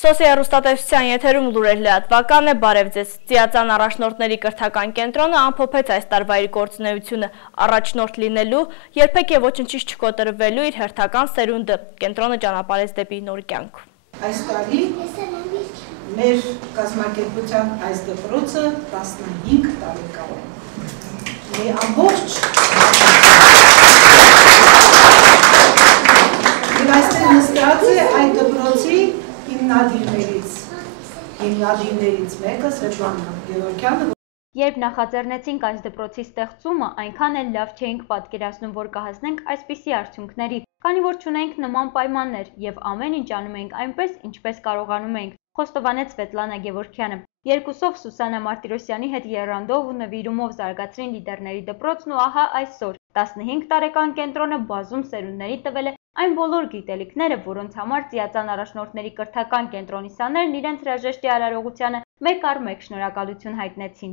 Սոցիալհեռուստատեսության եթերում լուրեր լրատվական է, բարև ձեզ։ Ծիածան առաջնորդների կրթական կենտրոնը ամփոփեց այս տարվա իր գործունեությունը առաջնորդ լինելու, երբեք եւ ոչնչից չկոտրվելու իր հերթական սերունդը։ Կենտրոնը ճանապարհեց դեպի նոր կյանք։ Այս տարի մեր կազմակերպության այս դպրոցը 15 տարեկան է։ Մի ամբողջ եւ այստեղ նստած է այդ դպրոցի հիմնադիրներից մեկը Սվետլանա Գևորգյանը։ Երբ նախաձեռնեցինք այս դպրոցի ստեղծումը, այնքան էլ լավ չէինք պատկերացնում, որ կհասնենք այսպիսի արդյունքների, քանի որ չունենք նման պայմաններ եւ ամեն ինչ անում ենք այնպես, ինչպես կարողանում ենք, խոստովանեց Սվետլանա Գևորգյանը։ Երկուսով Սուսաննա Մարտիրոսյանի հետ եռանդով ու նվիրումով զարգացրին լիդերների դպրոցն ու ահա այսօր 15 տարեկան կենտրոնը բազում սերունդների տվել է այն բոլոր գիտելիքները, որոնց համար ծիածան առաջնորդների կրթական կենտրոնի սաներն իրենց հրաժեշտի արարողությանը մեկ առ մեկ շնորհակալություն հայտնեցին։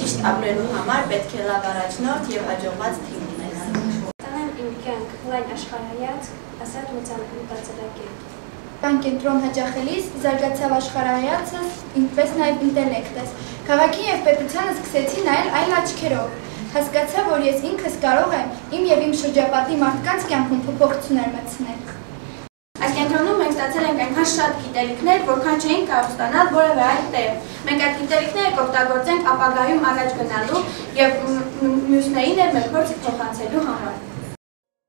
Ճիշտ ապրելու համար պետք է լավ առաջնորդ եւ հաջողված թիմ ունենալ։ Տանեմ իմ կյանք լայն աշխարհայացք, ասած մտածելակերպ։ Կան կենտրոն հաճախելիս զարգացավ աշխարհայացս, ինչպես նաև ինտելեկտս։ Քաղաքին եւ պետությանը սկսեցի նայել այլ աչքերով։ Հասկացա, որ ես ինքս կարող եմ իմ եւ իմ շրջապատի մարդկանց կյանքում փոփոխություններ մտցնել։ Այս կենտրոնում մենք ստացել ենք այնքան շատ գիտելիքներ, որքան չէինք կարող ստանալ որևէ այլ տեղ։ Մենք այդ գիտելիքները կօգտագործենք ապագայում առաջ գնալու եւ մյուսներին էլ մեր փորձը փոխանցելու համար։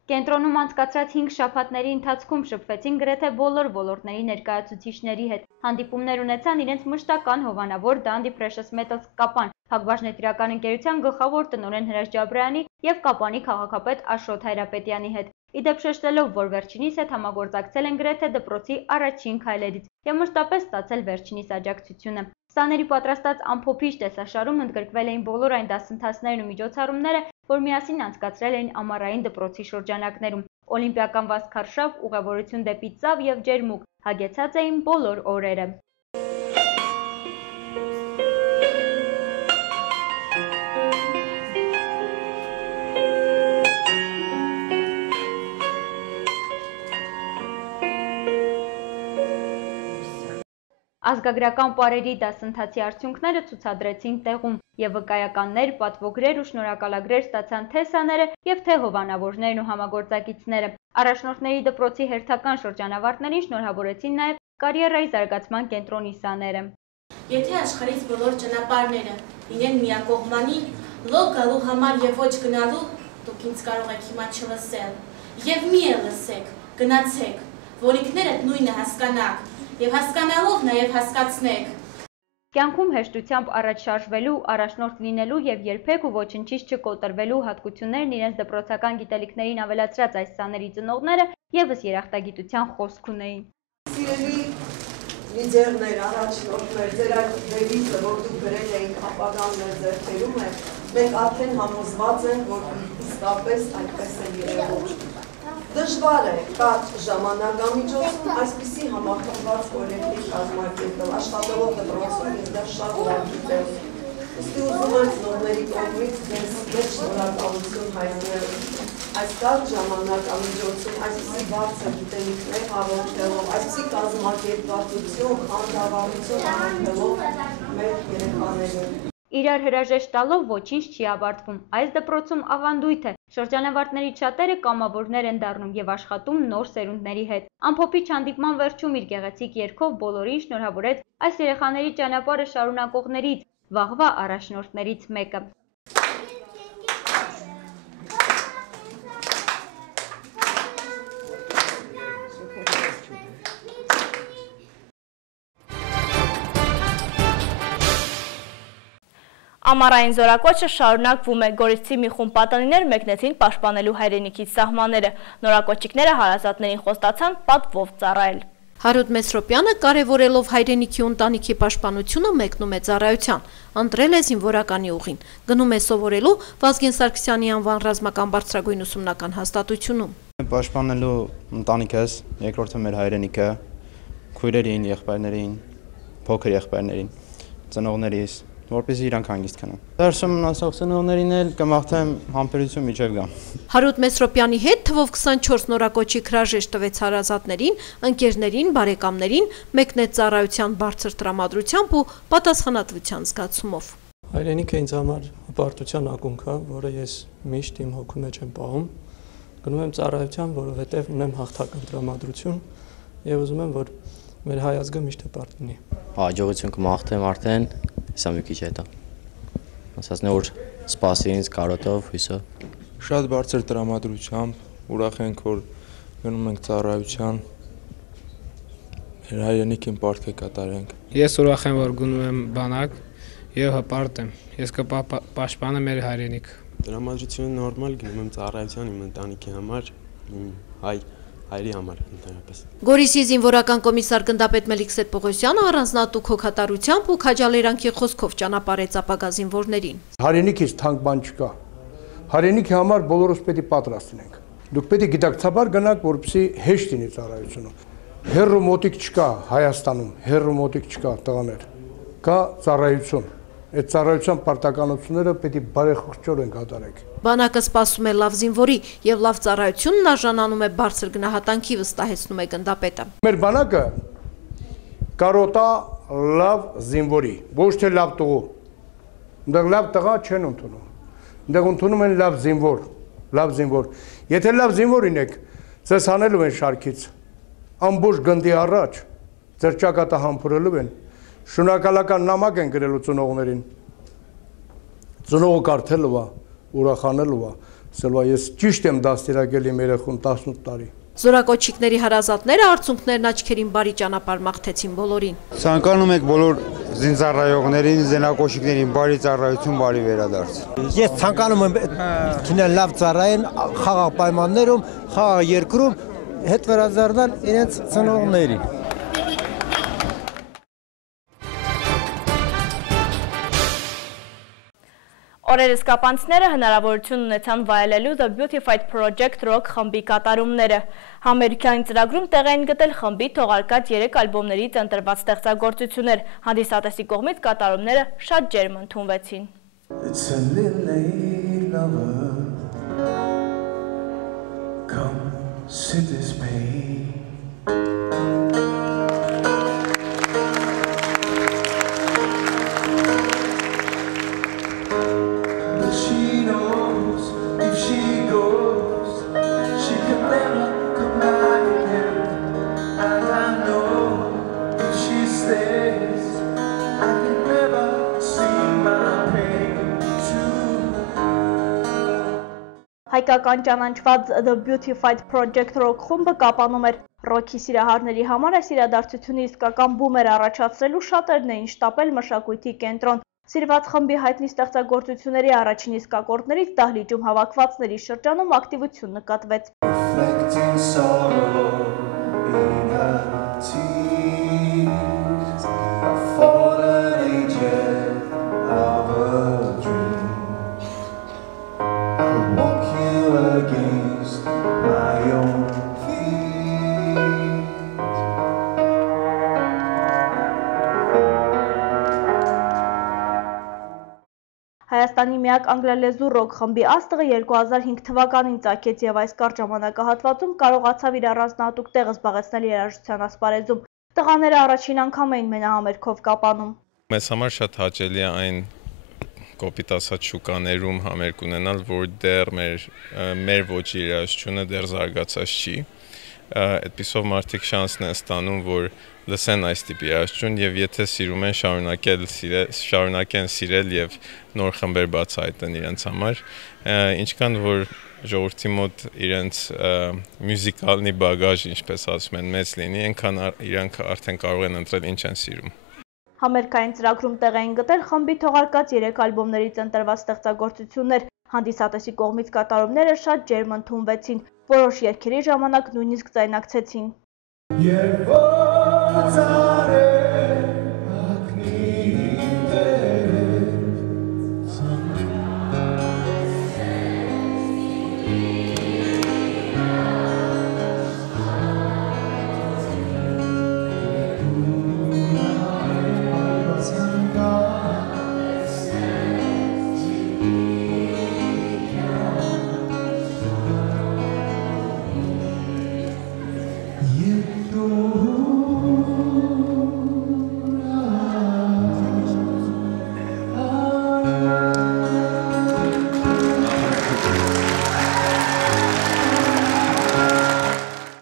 Կենտրոնում անցկացրած 5 շաբաթների ընթացքում շփվեցին գրեթե բոլոր ոլորտների ներկայացուցիչների հետ։ Հանդիպումներ ունեցան իրենց մշտական հովանավոր Dundee Precious Metals Կապան, Հակբաժնետիրական ընկերության գլխավոր տնօրեն Հրաշ Ջաբրյանի եւ Կապանի քաղաքապետ Աշոտ Հայրապետյանի հետ։ Իդեպ շեշտելով, որ վերջինիս հետ համագործակցել են գրեթե դպրոցի առաջին քայլերից եւ մշտապես ստացել վերջինիս աջակցությունը։ Սաների պատրաստած ամփոփիչ տեսաշարում ընդգրկվել էին բոլոր այն դասընթացներն ու միջոցառումները, որ միասին անցկացրել էին ամառային դպրոցի շրջանակներում։ Օլիմպիական վազքարշավ, ուղևորություն դեպի ծավ եւ ջերմուկ հագեցած էին բոլոր օրերը։ Ազգագրական պարերի դասընթացի արդյունքները ցուցադրեցին տեղում եւ վկայականներ, պատվոգրեր ու շնորհակալագրեր ստացան թե սաները եւ թե հովանավորներն ու համագործակիցները։ Առաջնորդների դպրոցի հերթական շրջանավարտներին շնորհավորեցին նաեւ կարիերայի զարգացման կենտրոնի սաները։ Եթե աշխարհից բոլոր ճանապարհները լինեն միակողմանի, լող գալու համար եւ ոչ գնալու, դուք ինձ կարող եք հիմա չլսել։ Եվ մի լսեք, գնացեք, որ ինքներդ նույնը հասկանաք։ Եվ հասկանալով նաև հասկացնեք։ Կյանքում հեշտությամբ առաջ շարժվելու, առաջնորդ լինելու եւ երբեք ու ոչնչից չկոտրվելու հատկություններն իրենց դպրոցական գիտելիքներին ավելացրած այս սաների ծնողները եւս երախտագիտության խոսք ունեին։ Սիրելի լիդերներ, առաջնորդներ, ձեր այդ դեպքը, որ դուք գրել էիք ապագան մեր ձեռքերում է, մենք արդեն համոզված ենք, որ իսկապես այդպես է երևում։ Դժվար է կարճ ժամանակամիջոցում այսպիսի համախմբված կոլեկտիվ կազմակերպել, աշխատելով դպրոցում ինձ դա շատ լավ գիտեմ։ Ուստի ուզում եմ ծնողների կողմից ձեզ մեծ շնորհակալություն հայտնել այս կարճ ժամանակամիջոցում այսպիսի բարձր գիտելիքներ հավաքելով, այսպիսի կազմակերպվածություն, խանդավառություն հավաքելով մեր երեխաներին։ Իրար հրաժեշտ տալով ոչինչ չի ավարտվում։ Այս դպրոցում ավանդույթ է։ Շրջանավարտներից շատերը կամավորներ են դառնում եւ աշխատում նոր սերունդների հետ։ Ամփոփիչ հանդիպման վերջում իր գեղեցիկ երգով բոլորին շնորհավորեց այս երեխաների ճանապարհը շարունակողներից, վաղվա առաջնորդներից մեկը։ Ամառային զորակոչը շարունակվում է։ Գորիսի մի խումբ պատանիներ մեկնեցին պաշտպանելու հայրենիքի սահմանները։ Նորակոչիկները հարազատներին խոստացան պատվով ծառայել։ Հարոտ Մեսրոպյանը կարևորելով հայրենիքի ու ընտանիքի պաշտպանությունը մեկնում է ծառայության, ընտրել է զինվորականի ուղին, գնում է սովորելու Վազգեն Սարգսյանի անվան ռազմական բարձրագույն ուսումնական հաստատությունում։ Պաշտպանելու ընտանիքս, երկրորդը մեր հայրենիքը, քույրերին, եղբայրներին, փոքր եղբայրներին, ծնողներիս, որպեսզի իրանք հանգիստ քնան։ Դերսում մնացող ծնողներին էլ կմաղթեմ համբերություն միջև գամ։ Հարութ Մեսրոպյանի հետ թվով 24 նորակոչիկ հրաժեշտ տվեց հարազատներին, ընկերներին, բարեկամներին, մեկնեց ծառայության բարձր տրամադրությամբ ու պատասխանատվության զգացումով։ Հայրենիքը ինձ համար հպարտության ակունք է, որը ես միշտ իմ հոգու մեջ եմ պահում։ Գնում եմ ծառայության, որովհետև ունեմ հաղթական տրամադրություն եւ ուզում եմ, որ մեր հայ ազգը միշտ հպարտ լինի։ Հաջողություն կմաղթեմ արդեն, հեսա մի քիչ հետո։ Ասածն է, որ սպասի ինձ կարոտով, հույսով։ Շատ բարձր տրամադրությամբ, ուրախ ենք, որ գնում ենք ծառայության, մեր հայրենիքին պարտք է կատարենք։ Ես ուրախ եմ, որ գնում եմ բանակ եւ հպարտ եմ։ Ես կպաշտպանեմ մեր հայրենիքը։ Տրամադրությունը նորմալ, գնում եմ ծառայության իմ ընտանիքի համար, իմ հայրի համար ընդհանրապես։ Գորիսի զինվորական կոմիսար գնդապետ Մելիքսետ Պողոսյանը առանձնատու քոքատարությամբ ու քաջալերանքի խոսքով ճանապարհեց ապագա զինվորներին։ Հայրենիքից թանկ բան չկա։ Հայրենիքի համար բոլորս պետք է պատրաստ լինենք։ Դուք պետք է գիտակցաբար գնաք, որպեսզի հեշտ լինի ծառայությունը։ Հեռու մոտիկ չկա Հայաստանում, հեռու մոտիկ չկա տղաներ։ Կա ծառայություն։ Այդ ծառայության պարտականությունները պետք է բարեխղճորեն կատարենք։ Բանակը սպասում է լավ զինվորի եւ լավ ծառայությունն արժանանում է բարձր գնահատանքի, վստահեցնում է գնդապետը։ Մեր բանակը կարոտա լավ զինվորի, ոչ թե լավ տղու։ Այնտեղ լավ տղա չեն ընդունում։ Այնտեղ ընդունում են լավ զինվոր։ Եթե լավ զինվոր ինեք, ձեզ հանելու են շարքից, ամբողջ գնդի առաջ, ձեր ճակատը համբուրելու են, շնորհակալական նամակ են գրելու ծնողներին։ Ծնողը կարդելու է, ուրախանելու է, ասելու է ես ճիշտ եմ դաստիարակել իմ երեխուն 18 տարի։ Զորակոչիկների հարազատները արցունքներն աչքերին բարի ճանապարհ մաղթեցին բոլորին։ Ցանկանում եք բոլոր զինծառայողներին, զինակոչիկներին բարի ծառայություն, բարի վերադարձ։ Ես ցանկանում եմ քինը լավ ծառայեն, խաղաղ պայմաններում, խաղաղ երկրում հետ վերադառնալ իրենց ծնողներին։ Օրերս կապանցները հնարավորություն ունեցան վայելելու The Beautified Project Rock խմբի կատարումները։ Համերգային ծրագրում տեղ էին գտել խմբի թողարկած 3 ալբոմներից ընտրված ստեղծագործություններ։ Հանդիսատեսի կողմից կատարումները շատ ջերմ ընդունվեցին։ Հայկական ճանաչված The Beautified Project Rock խումբը կապանում էր ռոքի սիրահարների համար այս իրադարձությունը իսկական բում էր առաջացրելու շատերն էին շտապել մշակույթի կենտրոն։ Սիրված խմբի հայտնի ստեղծագործությունների առաջին իսկ ակորդներից դահլիճում հավաքվածների շրջանում ակտիվություն նկատվեց։ Հայաստանի միակ անգլալեզու ռոք խմբի աստղը 2005 թվականին ծագեց եւ այս կարճ ժամանակահատվածում կարողացավ իր առանձնահատուկ տեղը զբաղեցնել երաժշտության ասպարեզում։ Տղաները առաջին անգամ էին մենահամերգով կապանում։ Մեզ համար շատ հաճելի է այն կոպիտ ասած շուկաներում համերգ ունենալ, որ դեռ մեր ոճի երաժշտությունը դեռ զարգացած չի։ Այդպիսով մարդիկ շանսն են ստանում, որ լսեն այս տիպի երաժշտություն եւ եթե սիրում են շարունակեն սիրել եւ նոր խմբեր բացահայտեն իրենց համար, ինչքան որ ժողովրդի մոտ իրենց մյուզիկալնի բագաժ, ինչպես ասում են, մեծ լինի, այնքան իրանք արդեն կարող են ընտրել ինչ են սիրում։ Համերգային ծրագրում տեղ էին գտել խմբի թողարկած 3 ալբոմներից ընտրված ստեղծագործություններ։ Հանդիսատեսի կողմից կատարումները շատ ջերմ ընդունվեցին, որոշ երգերի ժամանակ նույնիսկ ձայնակցեցին։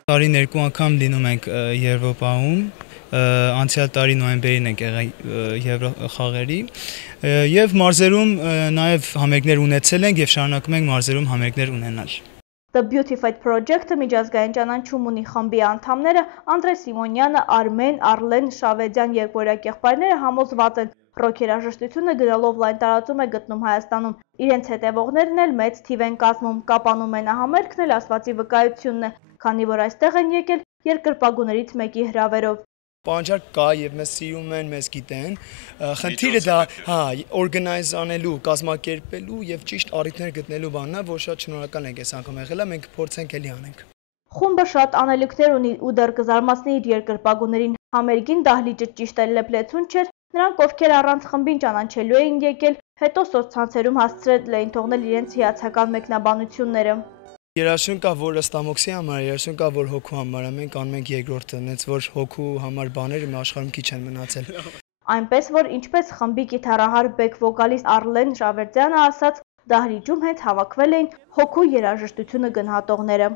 Տարին 2 անգամ լինում ենք Եվրոպայում, անցյալ տարի նոյեմբերին ենք եղել խաղերի եւ մարզերում նաեւ համերգներ ունեցել ենք եւ շարունակում ենք մարզերում համերգներ ունենալ։ The Beautified Project-ը միջազգային ճանաչում ունի խմբի անդամները Անդրե Սիմոնյանը, Արմեն, Արլեն, Շավեդյան երկորյակ եղբայրները համոզված են, ռոք երաժշտությունը գնալով լայն տարածում է գտնում Հայաստանում։ Իրենց հետևողներն էլ մեծ թիվ են կազմում, կապանում մենահամերգն էլ Աստվածի վկայությունն է, քանի որ այստեղ են եկել երկրպագուներից մեկի հրավերով։ Պահանջարկ կա եւ մեզ սիրում են, մեզ գիտեն։ Խնդիրը դա, օրգանայզ անելու, կազմակերպելու եւ ճիշտ առիթներ գտնելու բանն է, որ շատ շնորհակալ ենք այս անգամ եղել, մենք փորձենք էլի անենք։ Խումբը շատ անելիքներ ունի ու դեռ կզարմացնի իր երկրպագուներին։ Համերգին դահլիճը ճիշտ էլ լեփլեցուն չէր, նրանք ովքեր առանց խմբին ճանաչելու էին եկել, հետո սոցցանցերում հասցրել էին թողնել իրենց հիացական մեկնաբանությունները։ Երաշուն կա, որ ստամոքսի համար, երաշուն կա, որ հոգու համար, մենք անում ենք երկրորդը, նենց որ հոգու համար բաները աշխարհում քիչ են մնացել։ Այնպես որ ինչպես խմբի գիտարահար բեք վոկալիստ Արլեն Շավերդյանը ասաց, դահլիճում հենց հավաքվել էին հոգու երաժշտությունը գնահատողները։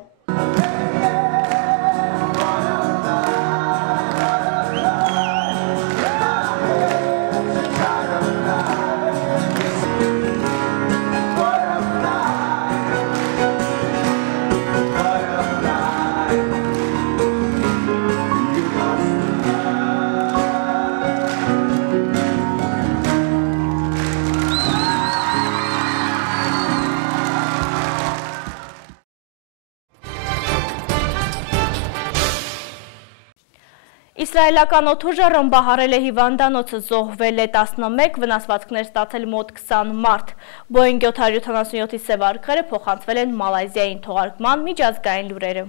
Իսրայելական օդուժը ռմբահարել է հիվանդանոցը, զոհվել է 11, վնասվածքներ ստացել մոտ 20 մարդ։ Boeing 777-ի սև արկղերը փոխանցվել են Մալայզիային, թողարկման միջազգային լուրերը։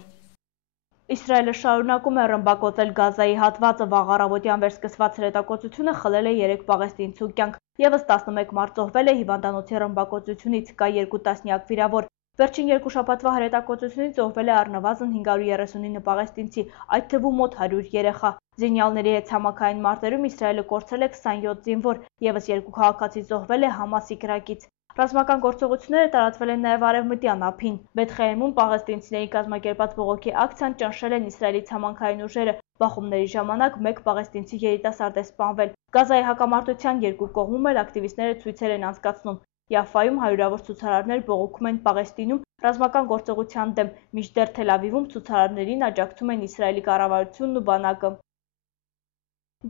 Իսրայելը շարունակում է ռմբակոծել Գազայի հատվածը, վաղ առավոտյան վերսկսված հրետակոծությունը խլել է 3 պաղեստինցու կյանք, ևս 11 մարդ զոհվել է հիվանդանոցի ռմբակոծությունից, կա 2 տասնյակ վիրավոր։ Վերջին 2 շաբաթվա հրետակոծությունից զոհվել է առնվազն 539 պաղեստինցի, այդ թվում մոտ 100 երեխա։ Զինյալների հետ ցամաքային մարտերում Իսրայելը կորցրել է 27 զինվոր, ևս 2 քաղաքացի զոհվել է Համասի կրակից։ Ռազմական գործողությունները տարածվել են նաև Արևմտյան ափին։ Բեթխեհեմում պաղեստինցիների կազմակերպած բողոքի ակցիան ճնշել են Իսրայելի ցամաքային ուժերը։ Բախումների ժամանակ 1 պաղեստինցի երիտասարդ է սպանվել։ Գազայի հակամարտության 2 կողմում էլ ակտիվիստները ցույցեր են անցկացնում։ Յաֆայում հարյուրավոր ցուցարարներ բողոքում են Պաղեստինում ռազմական գործողության դեմ, մինչդեռ Թել Ավիվում ցուցարարներին աջակցում են Իսրայելի կառավարությունն ու բանակը։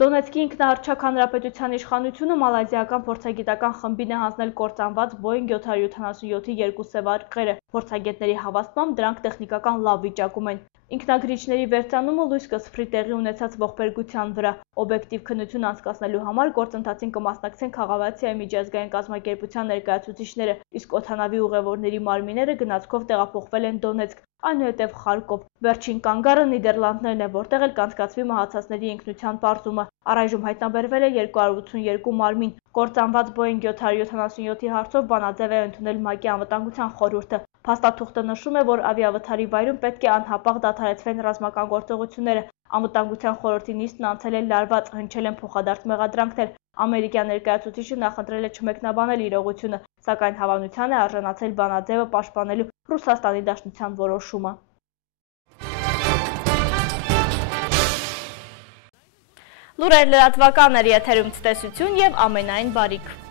Դոնեցկի ինքնահռչակ հանրապետության իշխանությունը մալայզիական փորձագիտական խմբին է հանձնել կործանված Boeing 777-ի 2 սև արկղերը։ Փորձագետների հավաստմամբ դրանք տեխնիկական լավ վիճակում են։ Ինքնագրիչների վերծանումը լույս կսփռի տեղի ունեցած ողբերգության վրա։ Օբյեկտիվ քննություն անցկացնելու համար գործընթացին կմասնակցեն Խաղաղացիայի միջազգային կազմակերպության ներկայացուցիչները, իսկ օդանավի ուղևորների մարմինները գնացքով տեղափոխվել են Դոնեցկ, այնուհետև Խարկով։ Վերջին կանգառը Նիդերլանդներն է, որտեղ էլ կանցկացվի մահացածների ինքնության պարզումը։ Առայժմ հայտնաբերվել է 282 մարմին։ Կործանված Boeing 777-ի հարցով բանաձև է ընդունել ՄԱԿ-ի անվտանգության խորհուրդը։ Փաստաթուղթը նշում է, որ ավիավթարի վայրում պետք է անհապաղ դադարեցվեն ռազմական գործողությունները։ Անվտանգության խորհրդի նիստն անցել է լարված, հնչել են փոխադարձ մեղադրանքներ։ Ամերիկյան ներկայացուցիչը նախընտրել է չմեկնաբանել իրողությունը, սակայն հավանության է արժանացել բանաձևը պաշտպանելու Ռուսաստանի Դաշնության որոշումը։ Լուրեր լրատվական էր եթերում ցտեսություն եւ ամենայն բարիք։